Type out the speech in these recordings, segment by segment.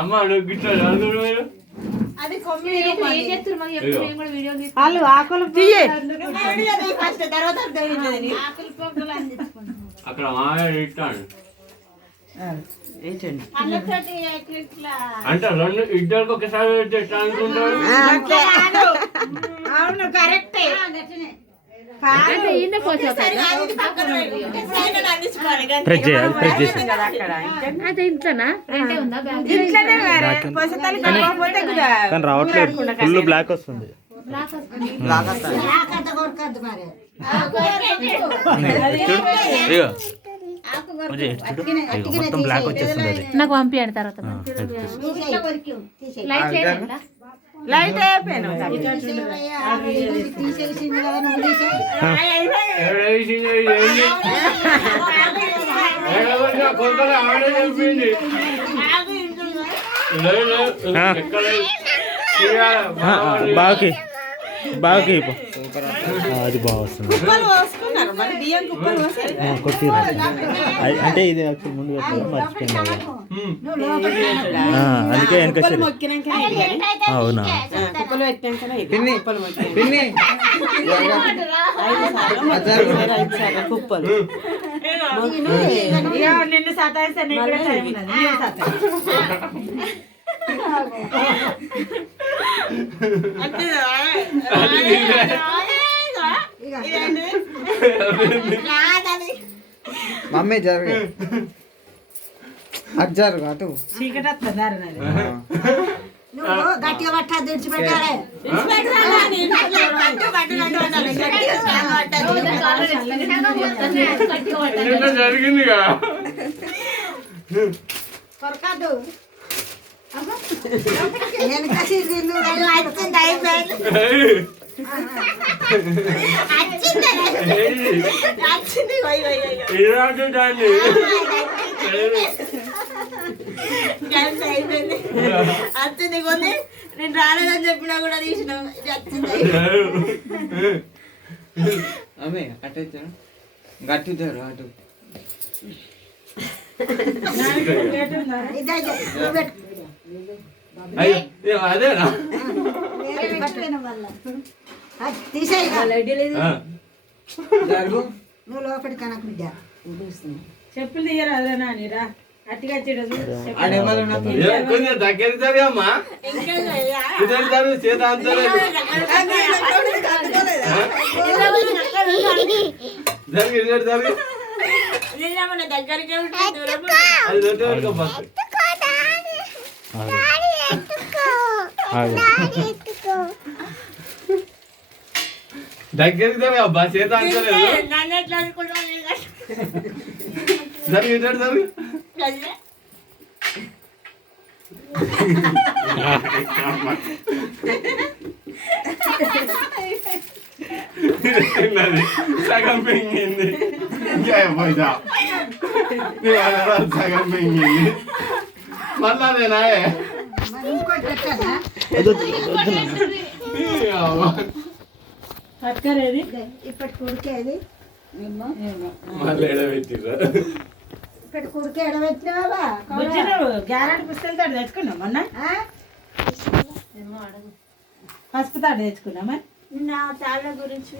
అమ్మ అది వాళ్ళు ఆకులు అక్కడ మామయ్య ఇస్తాను అంటే రెండు ఇద్దరికి ఒకసారి అనుకుంటారు. అవును కరెక్టే. రావట్లేదు ఫుల్ బ్లాక్ వస్తుంది. మొత్తం బ్లాక్ వచ్చేస్తుంది. నాకు పంపించండి తర్వాత లైట్ అయిపోయాను. బాగా బాగా అది బాగా వస్తుంది. కొట్టిరా అంటే ఇది యాక్చువల్ ముందు మర్చిపోయింది. అందుకే వెనక అవునా కుప్పలు నిన్ను సతాయిస్తాను. మమ్మీ జరుగు అది జరుగు అటు చీకటి వస్తుంది. గట్టిగా పట్టా తెచ్చిపెట్టాలి. జరిగిందిగా కొరకాదు వెనక వచ్చింది అచ్చింది కొన్ని నేను రాలేదని చెప్పినా కూడా తీసినాం. అమ్మే అటు గట్టి జరు అటు అదేనా తీసేయి జరుగు నువ్వు లోపలికి కనక బిడ్డ చెప్పులు తీయరాదా నానిరా అట్టిగా కొంచెం దగ్గర జరగమ్మా చేత జరిగి జరిగి దగ్గరికి దగ్గరికి జరగబ్బా చేత అంతలేదు. జరిగి జరిగి సగం పెంగింది పోయిదా సగం పెంగింది మళ్ళా అదేనా ఇప్పటి కుడికేది మళ్ళీ ఎడబెట్టిరా ఇప్పటి కుడికి ఎడబెట్టినావా గ్యారెంటీ పుస్తకాలు తాడు తెచ్చుకున్నాం మొన్న పసుపు తాడు తెచ్చుకున్నామా. నా తాళ్ళ గురించి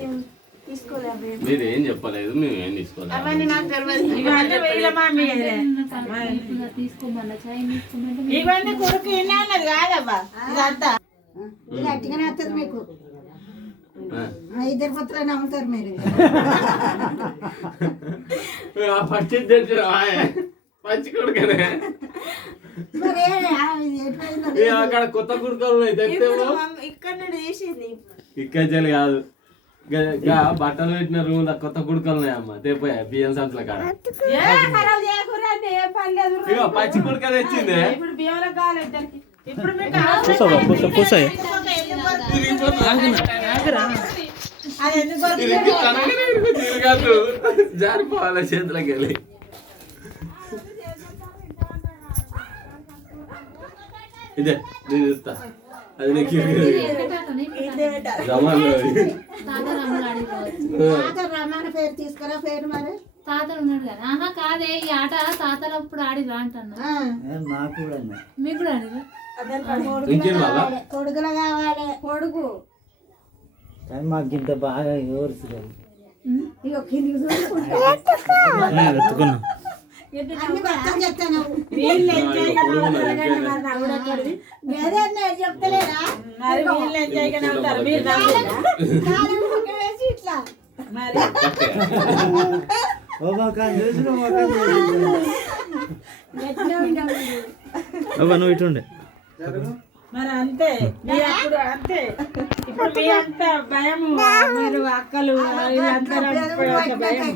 తీసుకోలేదు. మీరు ఏం చెప్పలేదు మేము ఏం తీసుకోలేదు. అవన్నీ నాకు తెలియదు. ఇవన్నీ కొడుకు ఇన్నా అన్నది కాదబ్బా ఇదంతా గట్టిగానే వస్తుంది మీకు. ఇద్దరు పుత్రులు నమ్ముతారు మీరు. పచ్చి తెలుసు పచ్చి కొడుకనే అక్కడ కొత్త కుడుకలు ఇక్కడ నుండి తీసింది. ఇక్కడ చెల్లి కాదు బట్టలు పెట్టిన రూమ్ కొత్త కుడుకలు ఉన్నాయమ్మ తెపోయా బియ్యం సంచుల కాడ ఇక పచ్చి కుడుక తెచ్చింది. ఇప్పుడు బియ్యంలో కావాలి ఇద్దరికి. ఇప్పుడు తిరగదు జారిపోవాలి చేతులకి వెళ్ళి. ఇదే నేను చూస్తా అది నీకు రమ్మని పేరు తీసుకురా పేరు మరి తాతలు ఉన్నాడు కదా. ఆహా కాదే, ఈ ఆట తాతలు అప్పుడు ఆడిరా అంటున్నా. మీకు కూడా ఆడిరా? ఇంకేం బాబా కొడుకులు కావాలి కొడుకు కానీ మాకు ఇంత బాగా ఎవరు ఇగో కిందికి చూసుకుంటా ఎత్తుకున్నా అన్ని భర్తలు చెప్తాను వీళ్ళు ఎంజాయ్ చెప్తలేదా మరి వీళ్ళు ఎంజాయ్గానే ఉంటారు. మీరు వేసి ఇట్లా మరి నువ్వు ఇటుండే మరి అంతే మీ అప్పుడు అంతే. ఇప్పుడు మీ అంత భయం, మీరు అక్కలు వీళ్ళంతా భయం.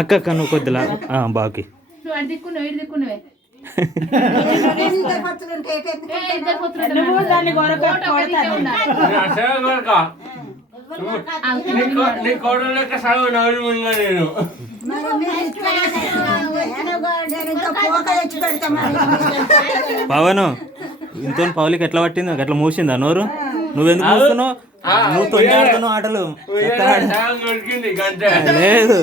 అక్క నువ్వు కొద్దిలా బాకి నువ్వు అటు దిక్కున్నావు, ఇటు దిక్కున్నావే. ఇద్దరు పొత్తులు నువ్వు దాన్ని కొడతాను. నీ కోడలు లెక్క సగం నవ్వులు మింగా నేను పవను ఇంతో పౌలికి ఎట్లా పట్టిందో అట్లా మూసిందా నోరు? నువ్వెందుకు మూస్తున్నావు? నువ్వు తొలి ఆడుతున్నావు ఆటలు. సగం దొరికింది గంటే లేదు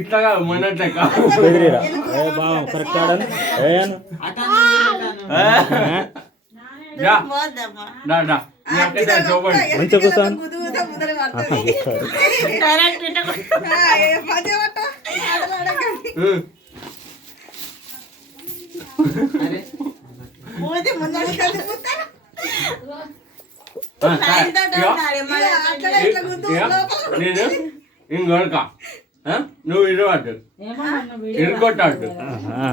ఇట్లాగా మొన్నట్లెక్క బెదిరిరా బాగా కరెక్ట్ ఆడను మంచిగా కూర్చోను. నేను ఇంకొడక నువ్వు ఇరవద్దు ఇరుకొట్టద్దు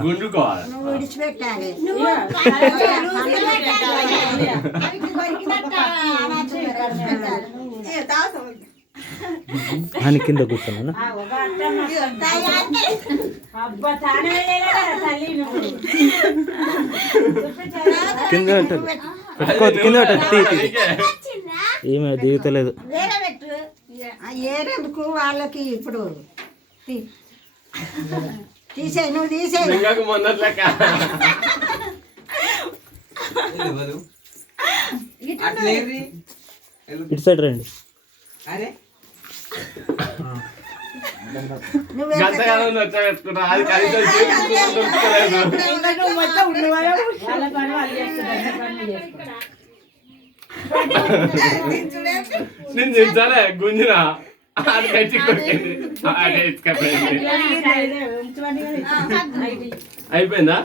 గుంజుకోవాలి విడిచిపెట్టాలి అని కింద కూర్చున్నాను. అబ్బా తానే తల్లి నువ్వు కింద పెట్టదు పెట్టుకోవద్దు, కింద పెట్టదు. ఏమే దిగుతలేదు. ఏరెందుకు వాళ్ళకి ఇప్పుడు తీసేయి నువ్వు తీసేయి మొన్నట్లెక్క ఇటు సైడ్ రండి. గంటకాలం పెట్టుకుంటా అది కనీసం వాళ్ళ పని వాళ్ళు చేస్తారు, పని చేస్తారు. నేను చెప్తానే గుంజినా అది కట్టి కొట్టేది అయిపోయిందా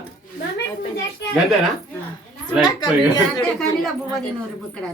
గంతేనా కనిగా బువ్వ తినూరు ఇక్కడ